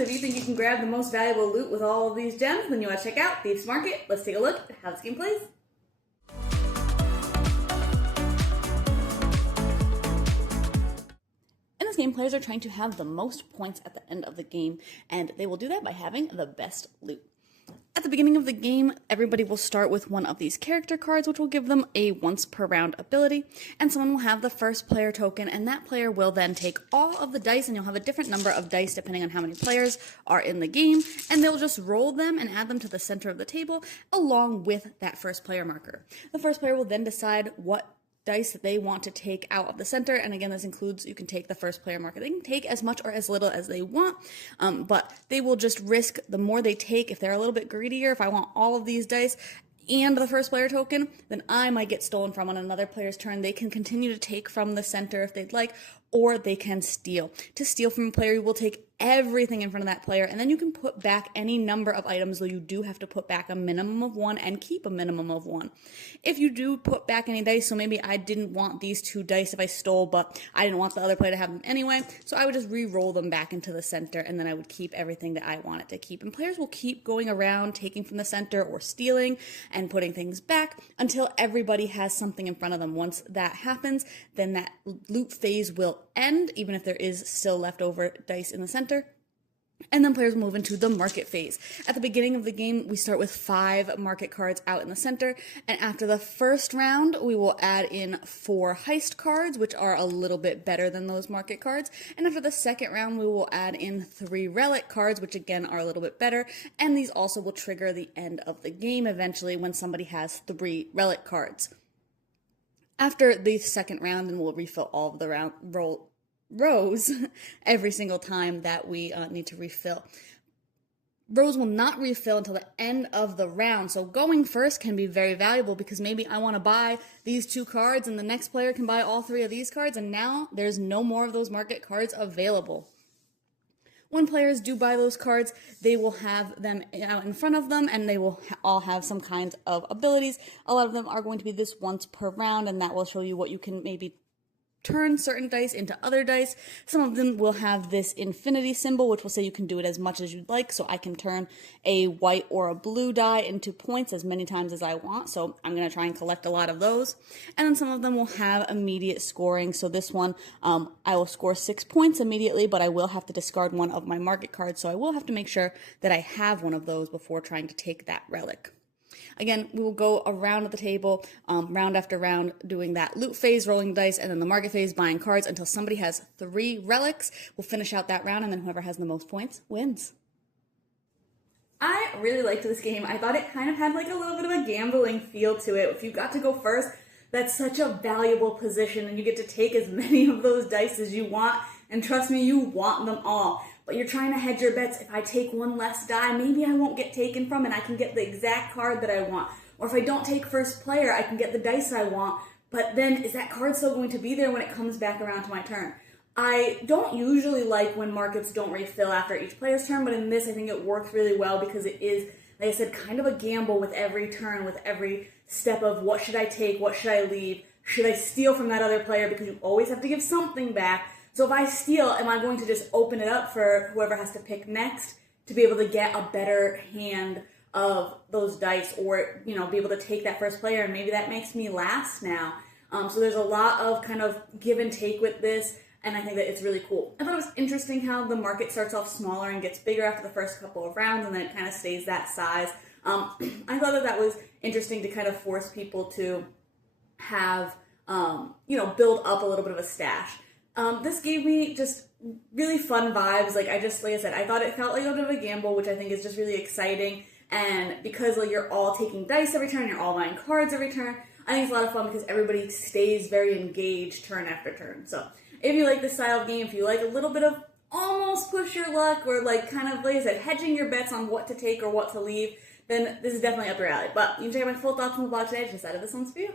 and if you think you can grab the most valuable loot with all of these gems, then you want to check out Thieves Market. Let's take a look at how this game plays. In this game, players are trying to have the most points at the end of the game, and they will do that by having the best loot. At the beginning of the game, everybody will start with one of these character cards, which will give them a once per round ability, and someone will have the first player token, and that player will then take all of the dice, and you'll have a different number of dice depending on how many players are in the game, and they'll just roll them and add them to the center of the table along with that first player marker. The first player will then decide what dice that they want to take out of the center, and again, this includes you can take the first player marker. They can take as much or as little as they want, but they will just risk the more they take. If they're a little bit greedier, if I want all of these dice and the first player token, then I might get stolen from on another player's turn. They can continue to take from the center if they'd like, or they can steal. To steal from a player, you will take everything in front of that player, and then you can put back any number of items, though you do have to put back a minimum of one and keep a minimum of one. If you do put back any dice, so maybe I didn't want these 2 dice if I stole, but I didn't want the other player to have them anyway, so I would just re-roll them back into the center, and then I would keep everything that I wanted to keep. And players will keep going around, taking from the center or stealing and putting things back until everybody has something in front of them. Once that happens, then that loot phase will end, even if there is still leftover dice in the center. And then players move into the market phase. At the beginning of the game, we start with 5 market cards out in the center, and after the first round, we will add in 4 heist cards, which are a little bit better than those market cards, and after the second round, we will add in 3 relic cards, which again are a little bit better, and these also will trigger the end of the game eventually when somebody has 3 relic cards. After the second round, then we'll refill all of the rows every single time that we need to refill. Rows will not refill until the end of the round, so going first can be very valuable because maybe I want to buy these 2 cards and the next player can buy all 3 of these cards, and now there's no more of those market cards available. When players do buy those cards, they will have them out in front of them, and they will all have some kinds of abilities. A lot of them are going to be this once per round, and that will show you what you can maybe turn certain dice into other dice. Some of them will have this infinity symbol, which will say you can do it as much as you'd like. So I can turn a white or a blue die into points as many times as I want. So I'm going to try and collect a lot of those. And then some of them will have immediate scoring. So this one, I will score 6 points immediately, but I will have to discard one of my market cards. So I will have to make sure that I have one of those before trying to take that relic. Again, we will go around the table, round after round, doing that loot phase, rolling dice, and then the market phase, buying cards until somebody has 3 relics. We'll finish out that round, and then whoever has the most points wins. I really liked this game. I thought it kind of had like a little bit of a gambling feel to it. If you got to go first, that's such a valuable position, and you get to take as many of those dice as you want, and trust me, you want them all. But you're trying to hedge your bets. If I take 1 less die, maybe I won't get taken from and I can get the exact card that I want. Or if I don't take first player, I can get the dice I want. But then is that card still going to be there when it comes back around to my turn? I don't usually like when markets don't refill after each player's turn, but in this I think it works really well because it is, like I said, kind of a gamble with every turn, with every step of what should I take, what should I leave, should I steal from that other player, because you always have to give something back. So if I steal, am I going to just open it up for whoever has to pick next to be able to get a better hand of those dice, or, you know, be able to take that first player, and maybe that makes me last now. So there's a lot of kind of give and take with this, and I think that it's really cool. I thought it was interesting how the market starts off smaller and gets bigger after the first couple of rounds, and then it kind of stays that size. I thought that was interesting to kind of force people to have, build up a little bit of a stash. This gave me just really fun vibes. Like I said, I thought it felt like a bit of a gamble, which I think is just really exciting. And because like you're all taking dice every turn, you're all buying cards every turn, I think it's a lot of fun because everybody stays very engaged turn after turn. So if you like this style of game, if you like a little bit of almost push your luck, or like kind of, like I said, hedging your bets on what to take or what to leave, then this is definitely up your alley. But you can check out my full thoughts in the blog today. I just decided this one's for you.